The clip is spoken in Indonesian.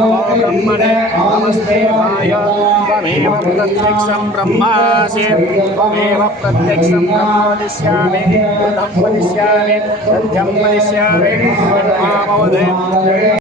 Namah Brahmane Namaste Maya त्वमेव प्रत्यक्षं ब्रह्मासि त्वमेव प्रत्यक्षं ब्रह्म वदिष्यामि बुद्धं वदिष्यामि सत्यं वदिष्यामि मामवदे